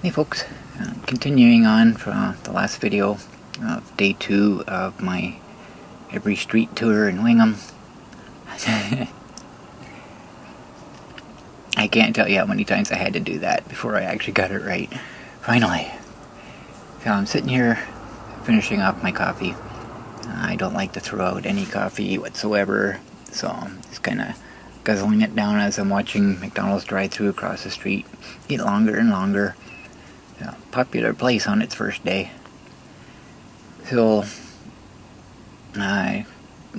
Hey folks, continuing on from the last video of day 2 of my every street tour in Wingham. I can't tell you how many times I had to do that before I actually got it right. Finally. So I'm sitting here finishing off my coffee. I don't like to throw out any coffee whatsoever, so I'm just kind of guzzling it down as I'm watching McDonald's drive-thru across the street get longer and longer. Popular place on its first day. So I've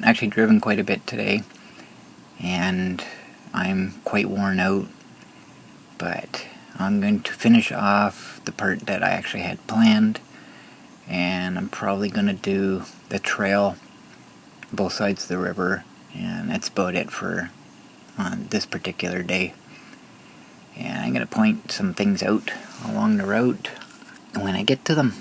actually driven quite a bit today, and I'm quite worn out, but I'm going to finish off the part that I actually had planned, and I'm probably going to do the trail both sides of the river, and that's about it for this particular day. And I'm going to point some things out along the route when I get to them.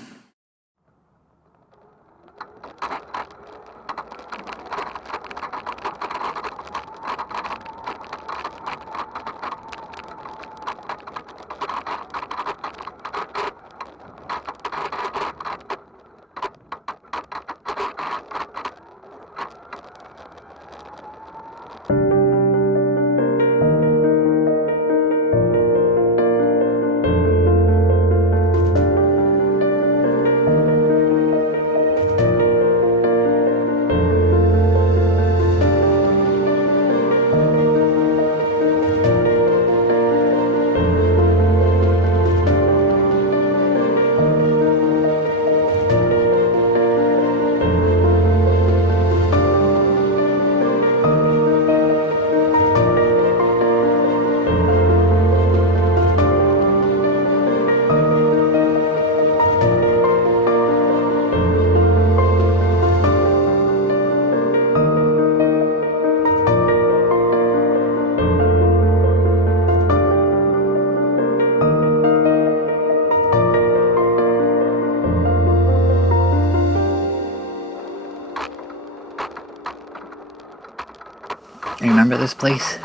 Remember this place?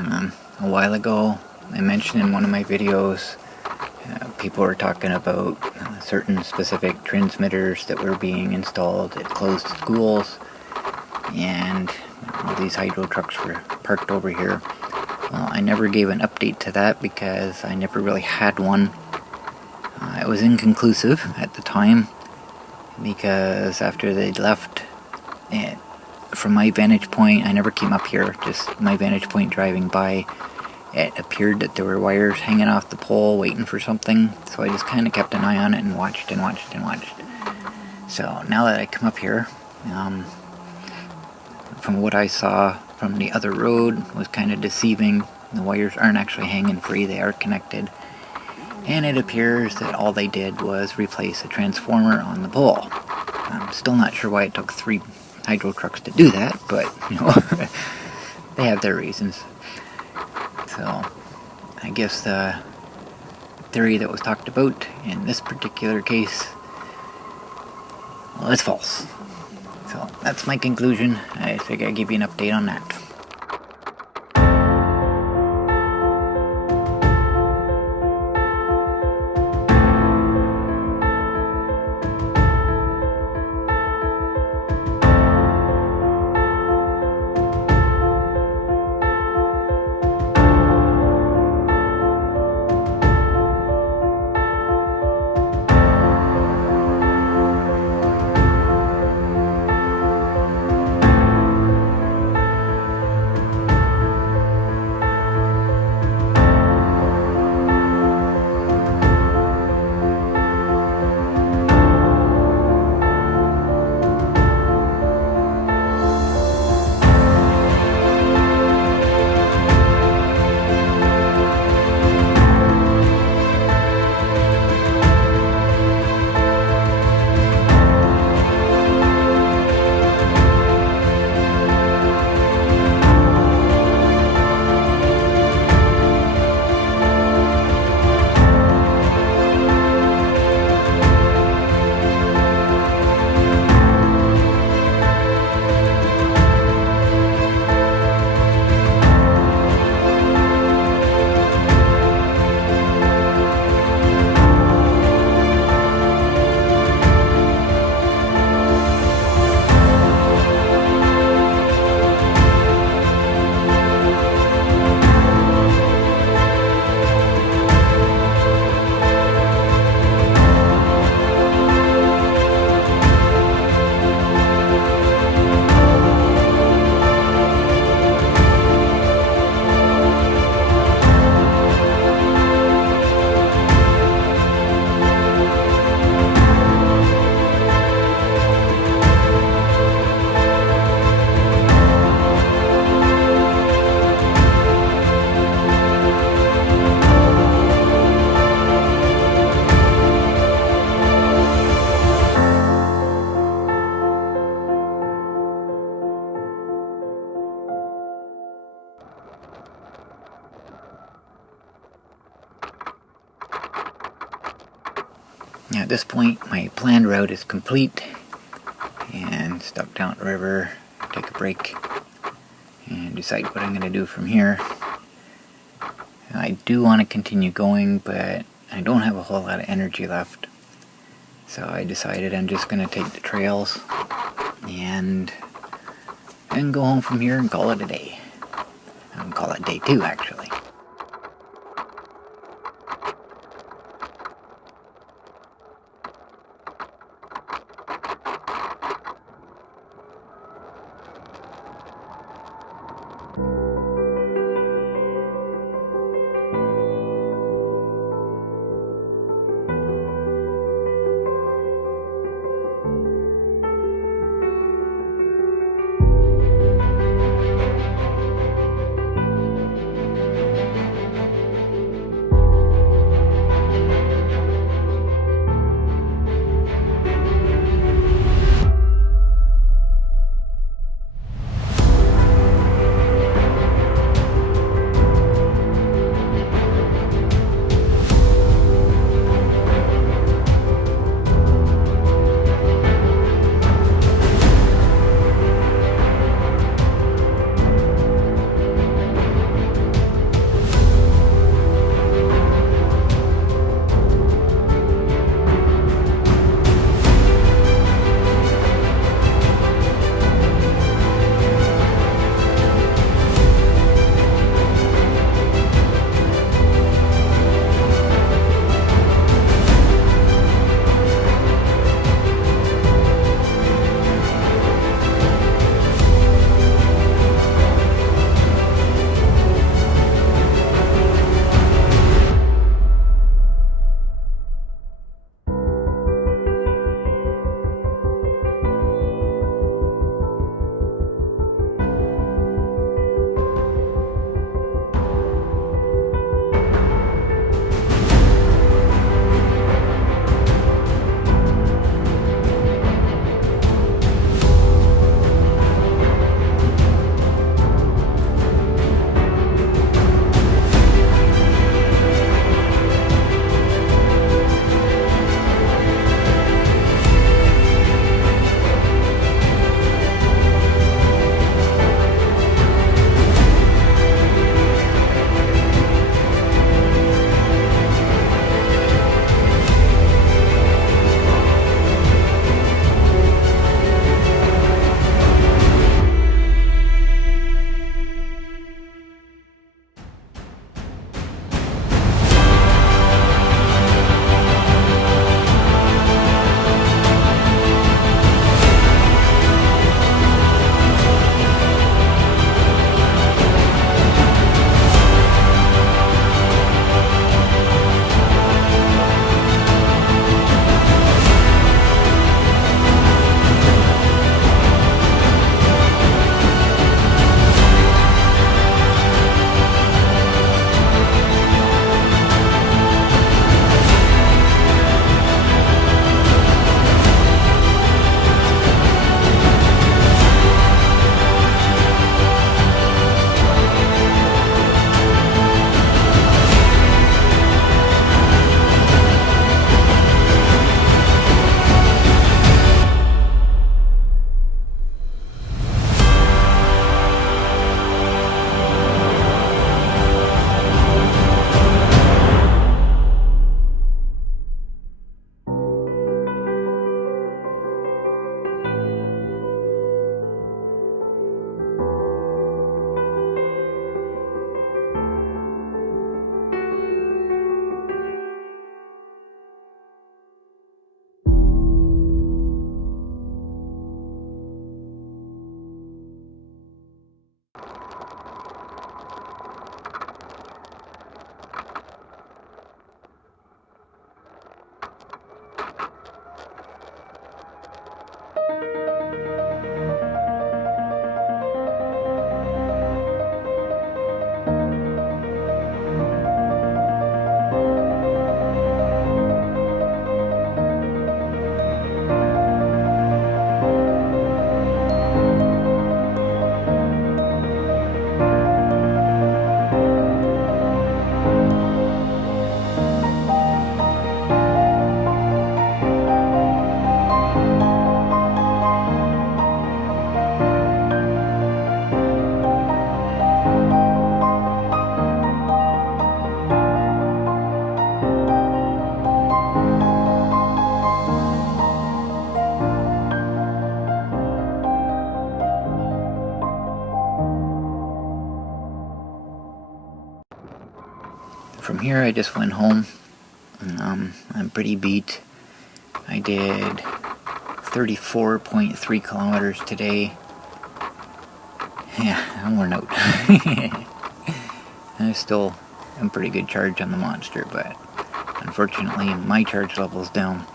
A while ago, I mentioned in one of my videos, people were talking about certain specific transmitters that were being installed at closed schools, and all these hydro trucks were parked over here. Well, I never gave an update to that because I never really had one. It was inconclusive at the time, because after they'd left, from my vantage point, I never came up here, just my vantage point driving by, it appeared that there were wires hanging off the pole waiting for something, so I just kind of kept an eye on it and watched and watched and watched. So now that I come up here, from what I saw from the other road was kind of deceiving. The wires aren't actually hanging free, they are connected, and it appears that all they did was replace a transformer on the pole. I'm still not sure why it took 3 hydro trucks to do that, but they have their reasons. So I guess the theory that was talked about in this particular case, well, it's false. So that's my conclusion. I figured I'd give you an update on that. At this point, my planned route is complete, and stop down the river, take a break, and decide what I'm going to do from here. I do want to continue going, but I don't have a whole lot of energy left. So I decided I'm just going to take the trails and then go home from here and call it a day. I'll call it day 2, actually. here I just went home. I'm pretty beat. I did 34.3 kilometers today. Yeah, I'm worn out. I'm still in pretty good charge on the Monster, but unfortunately my charge level's down.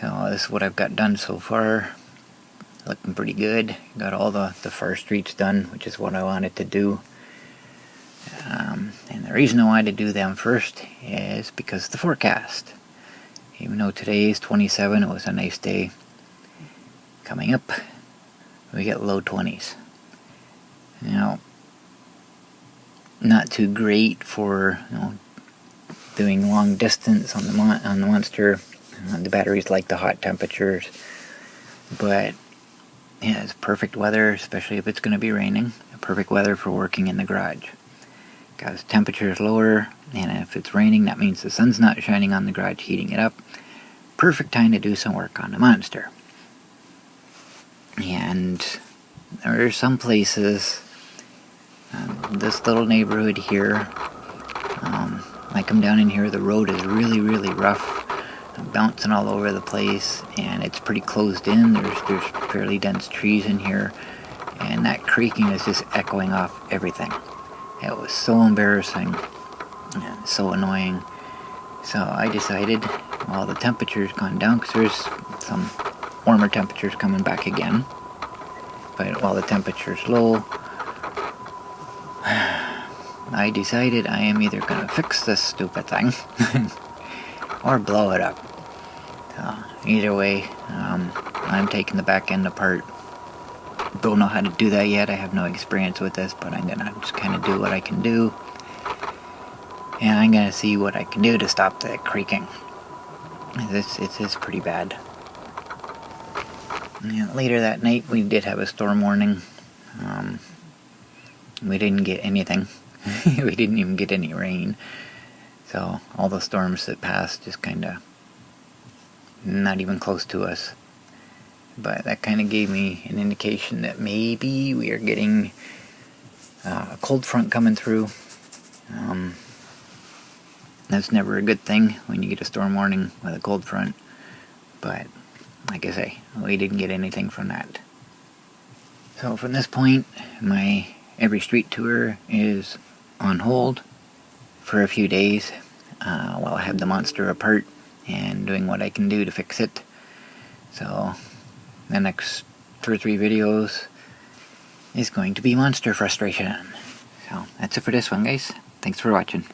So this is what I've got done so far. Looking pretty good. Got all the far streets done, which is what I wanted to do. And the reason I wanted to do them first is because of the forecast. Even though today is 27, it was a nice day. Coming up, we get low 20s. Now, not too great for doing long distance on the Monster. The batteries like the hot temperatures, but yeah, it's perfect weather, especially if it's going to be raining. Perfect weather for working in the garage. Because temperature is lower, and if it's raining, that means the sun's not shining on the garage, heating it up. Perfect time to do some work on the Monster. And there are some places, this little neighborhood here, I come down in here, the road is really, really rough. I'm bouncing all over the place, and it's pretty closed in. There's fairly dense trees in here, and that creaking is just echoing off everything. It was so embarrassing and so annoying. So I decided, while the temperature's gone down, because there's some warmer temperatures coming back again, but while the temperature's low, I decided I am either going to fix this stupid thing or blow it up. So either way, I'm taking the back end apart. Don't know how to do that yet. I have no experience with this, but I'm gonna just kind of do what I can do, and I'm gonna see what I can do to stop the creaking. It's pretty bad. And later that night, we did have a storm warning. We didn't get anything. We didn't even get any rain. So all the storms that passed just kind of not even close to us. But that kind of gave me an indication that maybe we are getting a cold front coming through. That's never a good thing when you get a storm warning with a cold front. But like I say, we didn't get anything from that. So from this point, my every street tour is on hold for a few days while I have the Monster apart and doing what I can do to fix it. So the next 2 or 3 videos is going to be Monster frustration. So that's it for this one, guys. Thanks for watching.